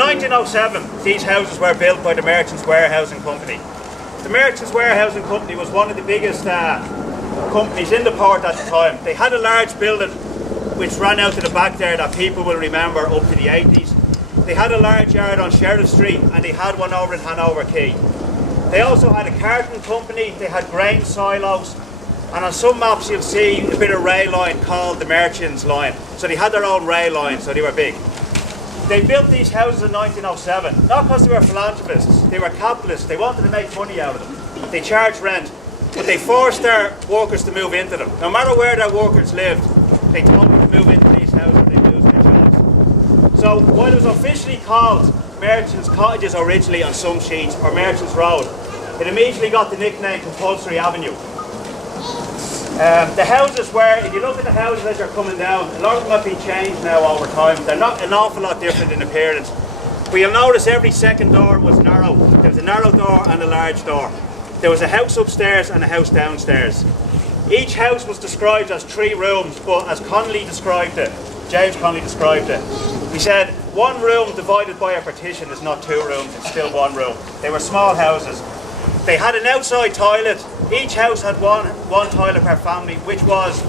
1907, these houses were built by the Merchants Warehousing Company. The Merchants Warehousing Company was one of the biggest companies in the port at the time. They had a large building which ran out to the back there that people will remember up to the 80s. They had a large yard on Sheriff Street and they had one over in Hanover Quay. They also had a carton company, they had grain silos, and on some maps you'll see a bit of rail line called the Merchants Line. So they had their own rail line, so they were big. They built these houses in 1907, not because they were philanthropists, they were capitalists, they wanted to make money out of them. They charged rent, but they forced their workers to move into them. No matter where their workers lived, they told them to move into these houses or they'd lose their jobs. So while it was officially called Merchants Cottages originally on some sheets, or Merchants Road, it immediately got the nickname Compulsory Avenue. The houses were, if you look at the houses as you're coming down, a lot of them have been changed now over time. They're not an awful lot different in appearance. But you'll notice every second door was narrow. There was a narrow door and a large door. There was a house upstairs and a house downstairs. Each house was described as 3 rooms, but as Connolly described it, James Connolly described it, he said, one room divided by a partition is not 2 rooms, it's still 1 room. They were small houses. They had an outside toilet. Each house had one toilet per family, which was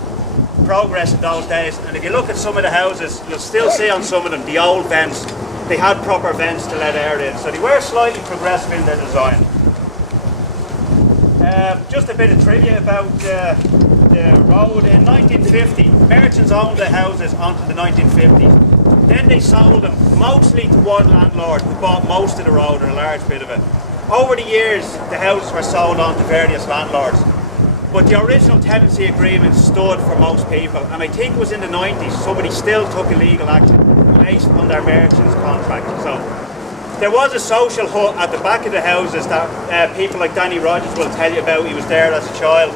progress in those days. And if you look at some of the houses, you'll still see on some of them the old vents. They had proper vents to let air in. So they were slightly progressive in their design. Just a bit of trivia about the road. In 1950, merchants owned the houses until the 1950s. Then they sold them mostly to one landlord who bought most of the road or a large bit of it. Over the years, the houses were sold on to various landlords, but the original tenancy agreement stood for most people, and I think it was in the 90s somebody still took illegal action based on their merchant's contract. So there was a social hut at the back of the houses that people like Danny Rogers will tell you about. He was there as a child,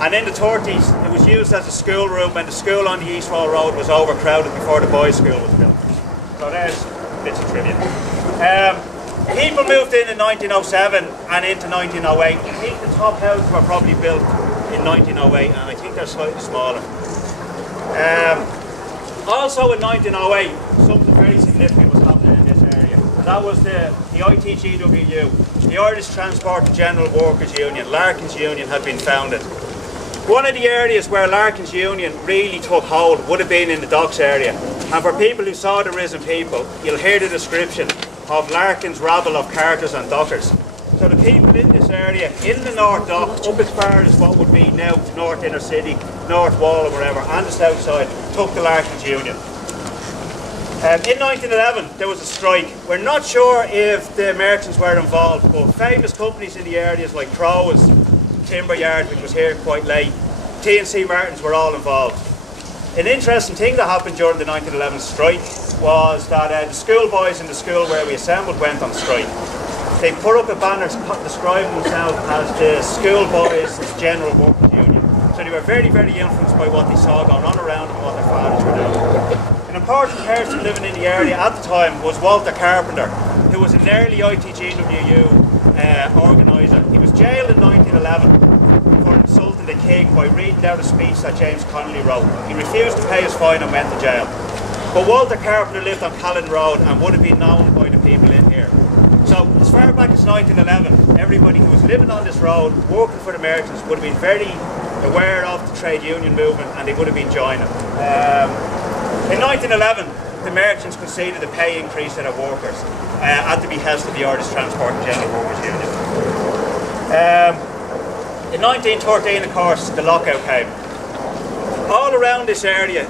and in the 30s it was used as a schoolroom when the school on the East Wall Road was overcrowded before the boys' school was built. So there's bits of trivia. People moved in 1907 and into 1908. I think the top houses were probably built in 1908 and I think they're slightly smaller. Also in 1908, something very significant was happening in this area. And that was the ITGWU, the Irish Transport and General Workers Union, Larkin's Union, had been founded. One of the areas where Larkin's Union really took hold would have been in the docks area. And for people who saw the risen people, you'll hear the description of Larkin's rabble of carters and dockers. So the people in this area, in the North Dock, up as far as what would be now North Inner City, North Wall or wherever, and the South Side, took the Larkin's Union. In 1911 there was a strike. We're not sure if the merchants were involved, but famous companies in the areas like Crow's Timber Yard, which was here quite late, T&C Martins were all involved. An interesting thing that happened during the 1911 strike was that the schoolboys in the school where we assembled went on strike. They put up a banner describing themselves as the Schoolboys General Workers Union. So they were very, very influenced by what they saw going on around them and what their fathers were doing. An important person living in the area at the time was Walter Carpenter, who was an early ITGWU organiser. He was jailed in 1911 for insulting the king by reading out a speech that James Connolly wrote. He refused to pay his fine and went to jail. But Walter Carpenter lived on Callan Road and would have been known by the people in here. So as far back as 1911, everybody who was living on this road, working for the merchants, would have been very aware of the trade union movement and they would have been joining. In 1911, the merchants conceded a pay increase to their workers at the behest of the Irish Transport and General Workers Union. In 1913, of course, the lockout came. All around this area,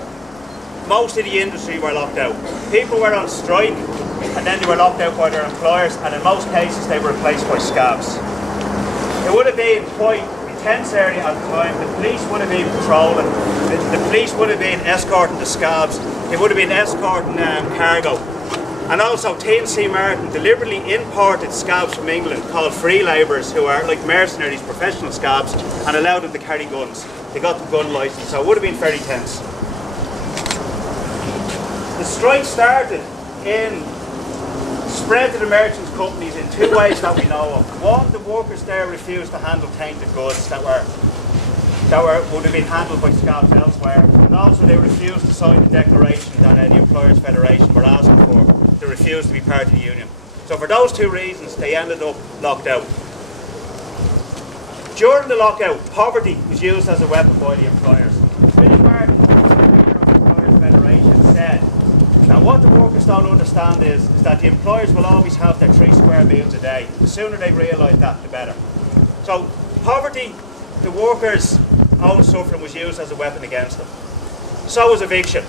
most of the industry were locked out. People were on strike and then they were locked out by their employers, and in most cases they were replaced by scabs. It would have been quite a tense area at the time. The police would have been patrolling, the police would have been escorting the scabs, they would have been escorting cargo. And also T&C Martin deliberately imported scabs from England called free labourers, who are like mercenaries, professional scabs, and allowed them to carry guns. They got the gun licence, so it would have been very tense. The strike started spread to the merchants' companies in 2 ways that we know of. One, the workers there refused to handle tainted goods that would have been handled by scabs elsewhere, and also they refused to sign the declaration that the Employers' Federation were asking for. they refused to be part of the union. So for those two reasons, they ended up locked out. During the lockout, poverty was used as a weapon by the employers. Philip Martin, the Employers Federation, said that what the workers don't understand is that the employers will always have their 3 square meals a day. The sooner they realise that, the better. So poverty, the workers' own suffering, was used as a weapon against them. So was eviction.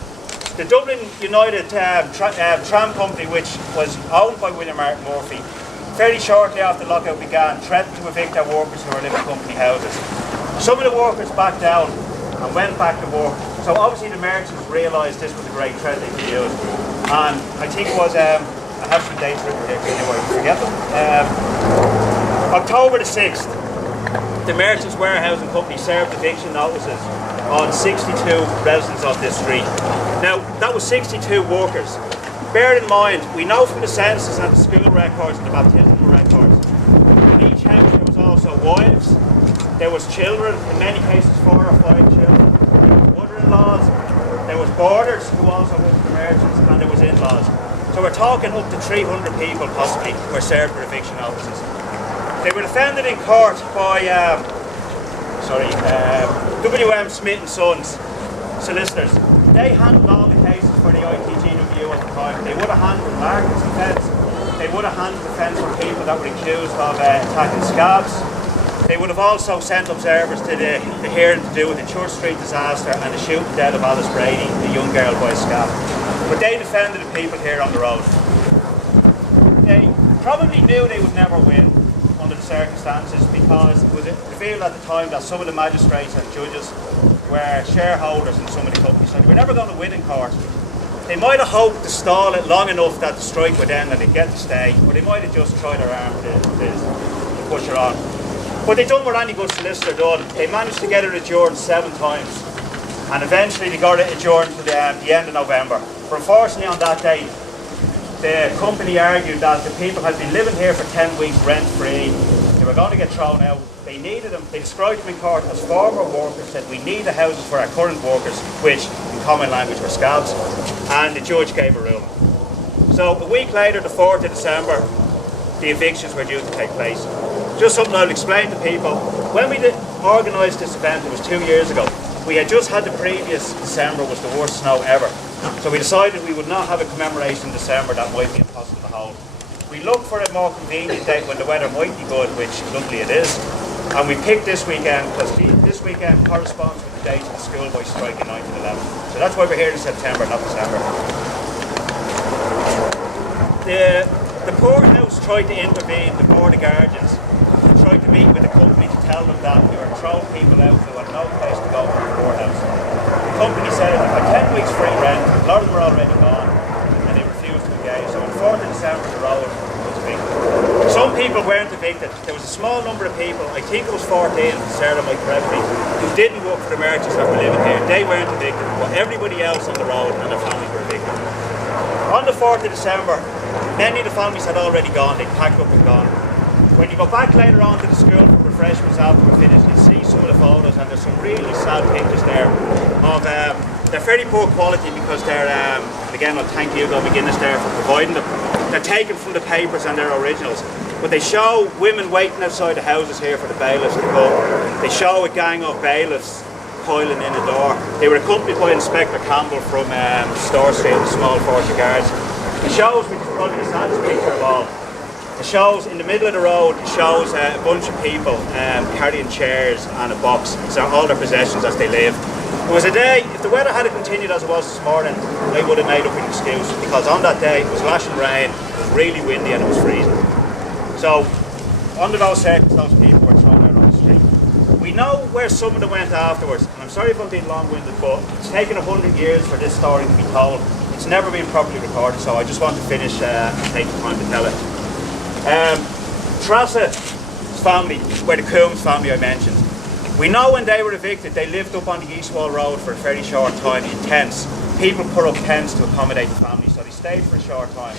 The Dublin United Tram Company, which was owned by William Martin Murphy, fairly shortly after the lockout began, threatened to evict their workers who were living in company houses. Some of the workers backed down and went back to work. So obviously the merchants realised this was a great threat they could use. And I think it was, I have some dates written here anyway, I forget them. October the 6th, the Merchants Warehousing Company served eviction notices on 62 residents of this street. Now, that was 62 workers. Bear in mind, we know from the census and the school records and the baptismal records, in each house there was also wives, there was children, in many cases 4 or 5 children, there was mother-in-laws, there was boarders who also worked for merchants, and there was in-laws. So we're talking up to 300 people possibly were served with eviction notices. They were defended in court by WM Smith and Sons solicitors. They handled all the cases for the ITGW at the time. They would have handled Larkin's defence. They would have handled defence for people that were accused of attacking scabs. They would have also sent observers to the hearing to do with the Church Street disaster and the shooting death of Alice Brady, the young girl by a scab. But they defended the people here on the road. They probably knew they would never win under the circumstances, because it was revealed at the time that some of the magistrates and judges were shareholders in some of the companies, so they were never going to win in court. They might have hoped to stall it long enough that the strike would end and they'd get to stay, or they might have just tried their arm to push it on. But they done what any good solicitor done. They managed to get it adjourned 7 times, and eventually they got it adjourned to the end of November. But unfortunately on that day, the company argued that the people had been living here for 10 weeks rent-free. They were going to get thrown out. They needed them. They described them in court as former workers, said we need the houses for our current workers, which in common language were scabs, and the judge gave a ruling. So a week later, the 4th of December, the evictions were due to take place. Just something I'll explain to people. When we organised this event, it was 2 years ago. We had just had the previous December was the worst snow ever. So we decided we would not have a commemoration in December. That might be impossible to hold. We looked for a more convenient date when the weather might be good, which luckily it is. And we picked this weekend because this weekend corresponds with the date of the schoolboy strike in 1911. So that's why we're here in September, not December. The poorhouse tried to intervene, the Board of Guardians tried to meet with the company to tell them that we were throwing people out who had no place to go from the poorhouse. The company said they've got 10 weeks free rent, a lot of them were already gone, and they refused to engage. So on the 4th of December, the road was evicted. Some people weren't evicted. There was a small number of people, I think it was 14, Sarah might correct me, who didn't work for the merchants that were living here. They weren't evicted, but everybody else on the road and their families were evicted. On the 4th of December, many of the families had already gone, they'd packed up and gone. When you go back later on to the school for refreshments after we're finished, you see some of the photos, and there's some really sad pictures there of, they're very poor quality because they're, again I'll thank Hugo McGuinness there for providing them. They're taken from the papers and they're originals. But they show women waiting outside the houses here for the bailiffs to come. They show a gang of bailiffs piling in the door. They were accompanied by Inspector Campbell from Store Street, the small force of guards. It shows, which is probably the saddest picture of all, it shows in the middle of the road, it shows a bunch of people carrying chairs and a box, so all their possessions as they live. It was a day, if the weather had continued as it was this morning, I would have made up an excuse, because on that day it was lashing rain, it was really windy and it was freezing. So, under those circumstances, those people were thrown out on the street. We know where some of them went afterwards, and I'm sorry if I'm being long-winded, but it's taken 100 years for this story to be told. It's never been properly recorded, so I just want to finish and take the time to tell it. Trassa's family, where the Coombs family I mentioned, we know when they were evicted, they lived up on the East Wall Road for a very short time in tents. People put up tents to accommodate the family, so they stayed for a short time.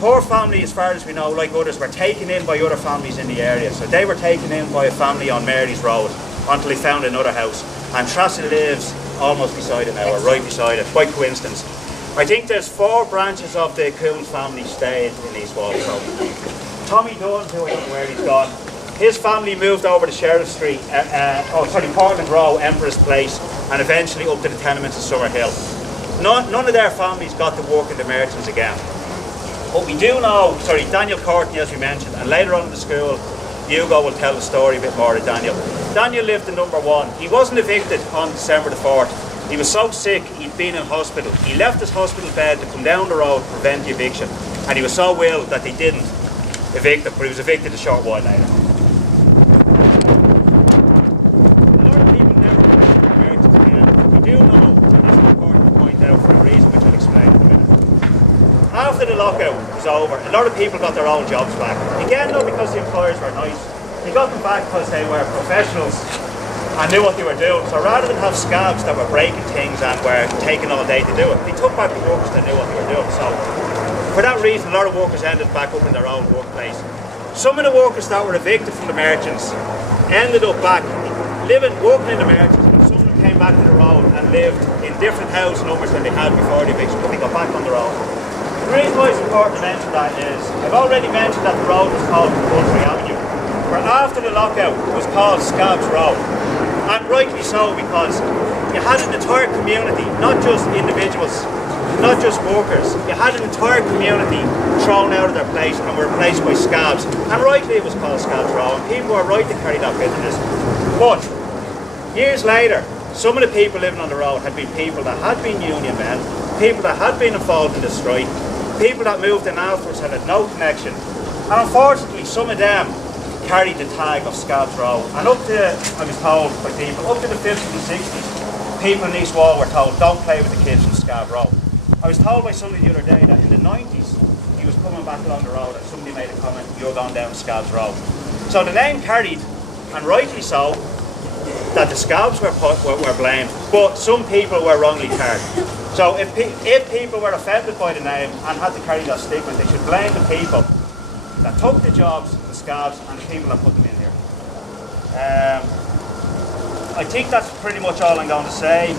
Her family, as far as we know, like others, were taken in by other families in the area. So they were taken in by a family on Mary's Road until they found another house. And Trassa lives almost beside it now, or right beside it, by coincidence. I think there's 4 branches of the Coombs family stayed in East Walsall. Tommy Dunn, who I don't know where he's gone, his family moved over to Sheriff Street, Portland Row, Empress Place, and eventually up to the tenements of Summerhill. None of their families got to work in the merchants again. But we do know, Daniel Courtney, as we mentioned, and later on in the school, Hugo will tell the story a bit more of Daniel. Daniel lived in number 1. He wasn't evicted on December the 4th. He was so sick, he'd been in hospital. He left his hospital bed to come down the road to prevent the eviction. And he was so ill that they didn't evict him, but he was evicted a short while later. A lot of people never went to the merchants again. We do know, and this is important to point out for a reason which I'll explain in a minute. After the lockout was over, a lot of people got their old jobs back. Again, not because the employers were nice. They got them back because they were professionals and knew what they were doing. So rather than have scabs that were breaking things and were taking all day to do it, they took back the workers that knew what they were doing. So for that reason, a lot of workers ended back up in their own workplace. Some of the workers that were evicted from the merchants ended up back working in the merchants, and some of them came back to the road and lived in different house numbers than they had before the eviction, but they got back on the road. The reason why it's important to mention that is, I've already mentioned that the road was called Country Avenue, where after the lockout it was called Scabs Road. And rightly so, because you had an entire community, not just individuals, not just workers, you had an entire community thrown out of their place and were replaced by scabs. And rightly it was called Scabs Road, and people were right to carry that bitterness. But years later, some of the people living on the road had been people that had been union men, people that had been involved in the strike, people that moved in afterwards and had no connection. And unfortunately, some of them carried the tag of Scabs Row. And up to, I was told by people, up to the 50s and 60s, people in East Wall were told, don't play with the kids from Scab Row. I was told by somebody the other day that in the 90s, he was coming back along the road and somebody made a comment, you're going down Scabs Row. So the name carried, and rightly so, that the scabs were blamed, but some people were wrongly tarred. So if people were offended by the name and had to carry that stigma, they should blame the people that took the jobs, the scabs, and the people that put them in here. I think that's pretty much all I'm going to say.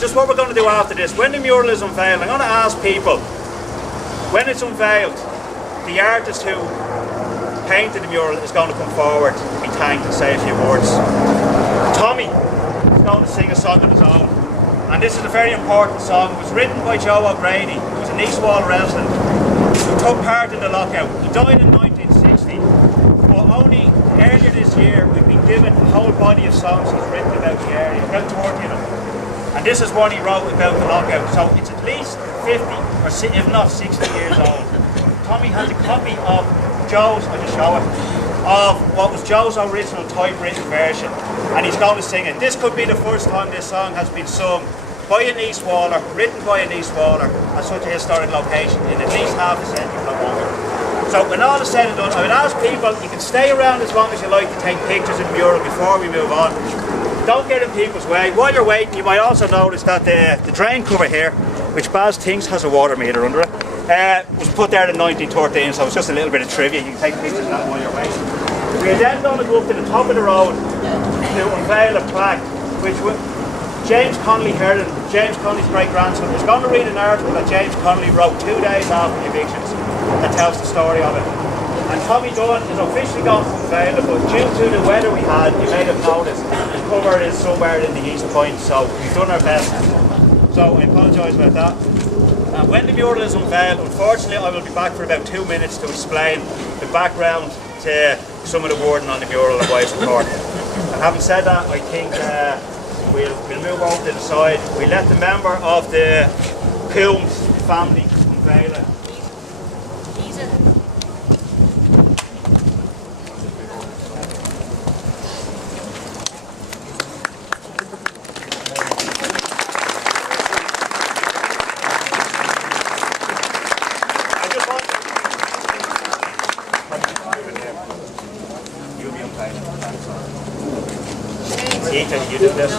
Just what we're going to do after this, when the mural is unveiled, I'm going to ask people, when it's unveiled, the artist who painted the mural is going to come forward to be thanked and say a few words. Tommy is going to sing a song of his own, and this is a very important song. It was written by Joe O'Grady, who was an East Wall resident, who took part in the lockout. He died in 1960, but only earlier this year we've been given a whole body of songs he's written about the area, about 20 of them. And this is one he wrote about the lockout, so it's at least 50, or if not 60 years old. Tommy has a copy of Joe's, I'll just show it, of what was Joe's original typewritten version, and he's going to sing it. This could be the first time this song has been sung by an East Waller, written by an East Waller, at such a historic location in at least half a century, if not longer. So when all is said and done, I would ask people, you can stay around as long as you like to take pictures of the mural before we move on. Don't get in people's way. While you're waiting, you might also notice that the drain cover here, which Baz thinks has a water meter under it, was put there in 1913, so it's just a little bit of trivia. You can take pictures of that while you're waiting. We're then going to go up to the top of the road to unveil a plaque, which James Connolly Herron, James Connolly's great-grandson, is going to read an article that James Connolly wrote 2 days after the evictions that tells the story of it. And Tommy Dunn is officially going to unveil it, but due to the weather we had, you may have noticed, the cover is somewhere in the East Point, so we've done our best. So I apologise about that. And when the mural is unveiled, unfortunately I will be back for about 2 minutes to explain the background to some of the wording on the mural and why it's important. And having said that, I think we'll move over to the side. We let the member of the Coombs family unveil it. You do this.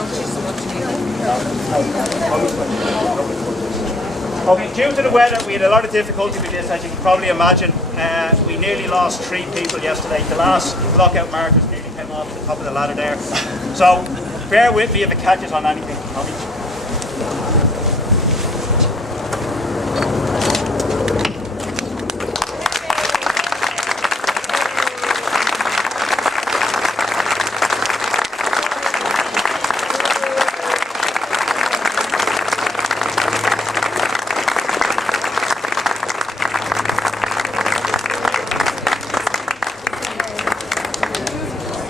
Okay, due to the weather, we had a lot of difficulty with this, as you can probably imagine. We nearly lost 3 people yesterday. The last lockout markers nearly came off the top of the ladder there. So bear with me if it catches on anything.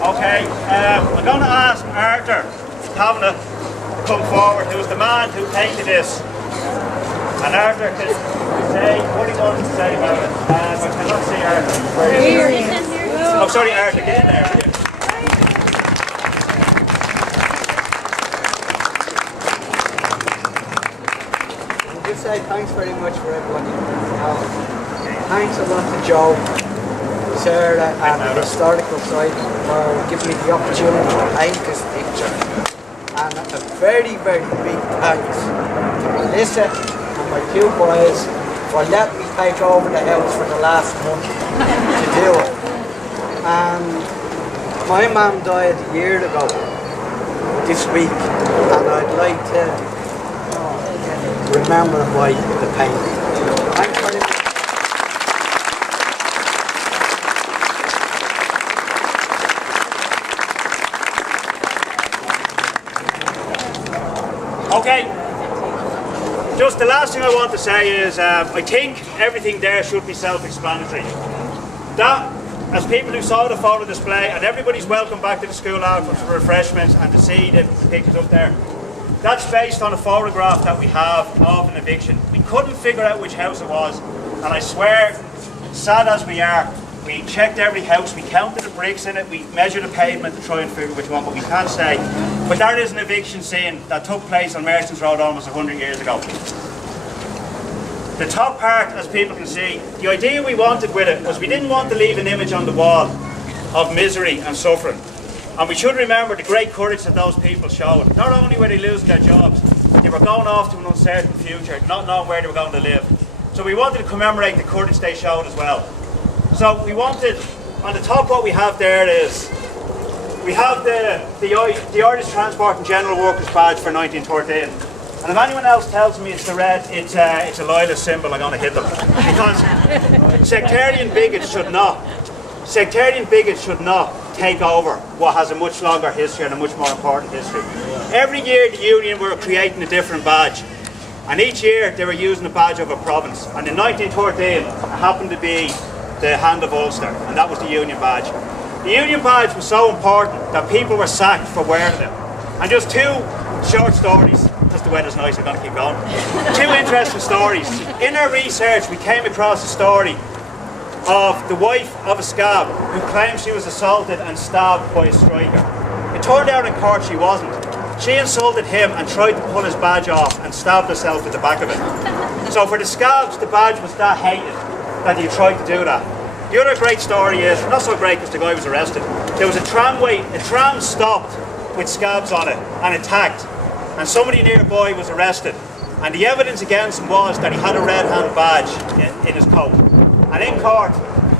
Okay, I'm going to ask Arthur Kavanagh to come forward, who's the man who painted this. And Arthur can say what he wants to say about it. I cannot see Arthur. Where is he? Oh, sorry, Arthur, get in there. I'll just say thanks very much for everybody. Thanks a lot to Joe, Sarah and the Historical Society for giving me the opportunity to paint this picture. And a very, very big thanks to Melissa and my two boys for letting me take over the house for the last month to do it. And my mum died a year ago this week, and I'd like to remember her by the painting. Thanks very much. Okay, just the last thing I want to say is I think everything there should be self-explanatory. That, as people who saw the photo display, and everybody's welcome back to the school afterwards for refreshments and to see the pictures up there, that's based on a photograph that we have of an eviction. We couldn't figure out which house it was, and I swear, sad as we are, we checked every house, we counted the bricks in it, we measured the pavement to try and figure which one, but we can't say. But that is an eviction scene that took place on Merchants Road almost 100 years ago. The top part, as people can see, the idea we wanted with it was we didn't want to leave an image on the wall of misery and suffering. And we should remember the great courage that those people showed. Not only were they losing their jobs, they were going off to an uncertain future, not knowing where they were going to live. So we wanted to commemorate the courage they showed as well. So we wanted, on the top what we have there is, we have the Irish Transport and General Workers badge for 1913. And if anyone else tells me it's the red, it's a loyalist symbol, I'm going to hit them. Because sectarian bigots should not take over what has a much longer history and a much more important history. Every year the union were creating a different badge. And each year they were using a badge of a province. And in 1913 it happened to be the Hand of Ulster, and that was the union badge. The union badge was so important that people were sacked for wearing it. And just two short stories, because the weather's nice, I'm going to keep going. Two interesting stories. In our research we came across a story of the wife of a scab who claimed she was assaulted and stabbed by a striker. It turned out in court she wasn't. She insulted him and tried to pull his badge off and stabbed herself at the back of it. So for the scabs, the badge was that hated that he tried to do that. The other great story is, not so great because the guy was arrested, there was a tram stopped with scabs on it and attacked, and somebody nearby was arrested, and the evidence against him was that he had a red hand badge in his coat. And in court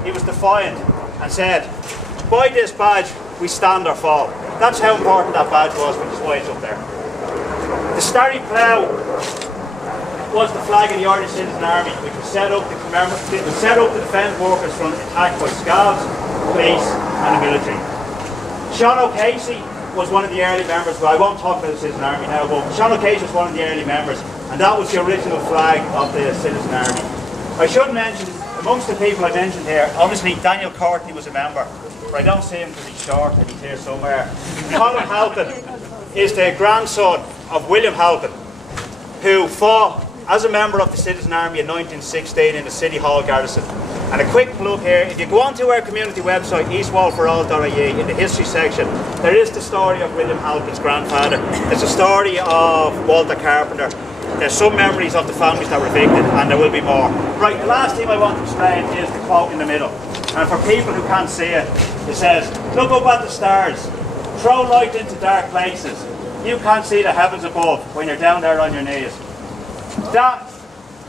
he was defiant and said, by this badge we stand or fall. That's how important that badge was, which is why it's up there. The Starry Plough was the flag of the Irish Citizen Army, which was set up to defend workers from attack by scabs, police and the military. Sean O'Casey was one of the early members, well I won't talk about the Citizen Army now, but Sean O'Casey was one of the early members, and that was the original flag of the Citizen Army. I should mention, amongst the people I mentioned here, obviously Daniel Courtney was a member, but I don't see him because he's short and he's here somewhere. Colin Halton is the grandson of William Halton, who fought as a member of the Citizen Army in 1916 in the City Hall garrison. And a quick plug here, if you go onto our community website, eastwallforall.ie, in the history section, there is the story of William Halton's grandfather. There's a story of Walter Carpenter. There's some memories of the families that were evicted, and there will be more. Right, the last thing I want to explain is the quote in the middle. And for people who can't see it, it says, look up at the stars, throw light into dark places. You can't see the heavens above when you're down there on your knees. That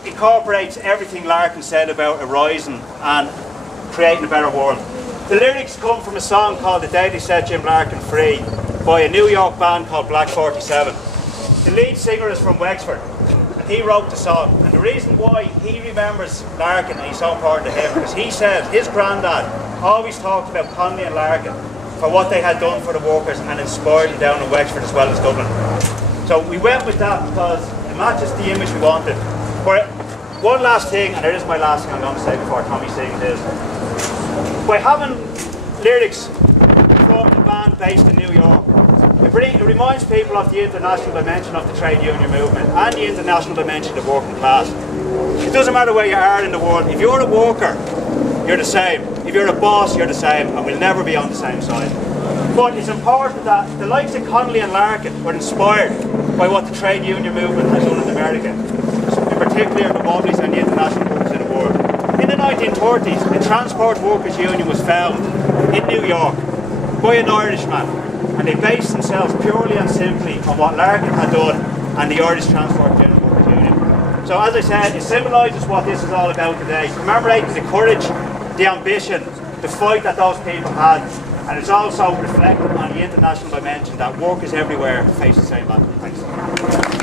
incorporates everything Larkin said about arising and creating a better world. The lyrics come from a song called The Day They Set Jim Larkin Free by a New York band called Black 47. The lead singer is from Wexford, and he wrote the song. And the reason why he remembers Larkin and he's so important to him, because he said his granddad always talked about Connolly and Larkin for what they had done for the workers and inspired them down in Wexford as well as Dublin. So we went with that because it matches the image we wanted. But one last thing, and it is my last thing I'm going to say before Tommy sings, is by having lyrics from a band based in New York, it reminds people of the international dimension of the trade union movement and the international dimension of the working class. It doesn't matter where you are in the world. If you're a worker, you're the same. If you're a boss, you're the same, and we'll never be on the same side. But it's important that the likes of Connolly and Larkin were inspired by what the trade union movement has done in America, in particular the Wobblies and the international workers in the world. In the 1930s, the Transport Workers Union was founded in New York by an Irishman, and they based themselves purely and simply on what Larkin had done and the Irish Transport General Workers Union. So as I said, it symbolises what this is all about today, commemorating the courage, the ambition, the fight that those people had, and it's also reflected on the international dimension that workers everywhere face the same battle. Thanks.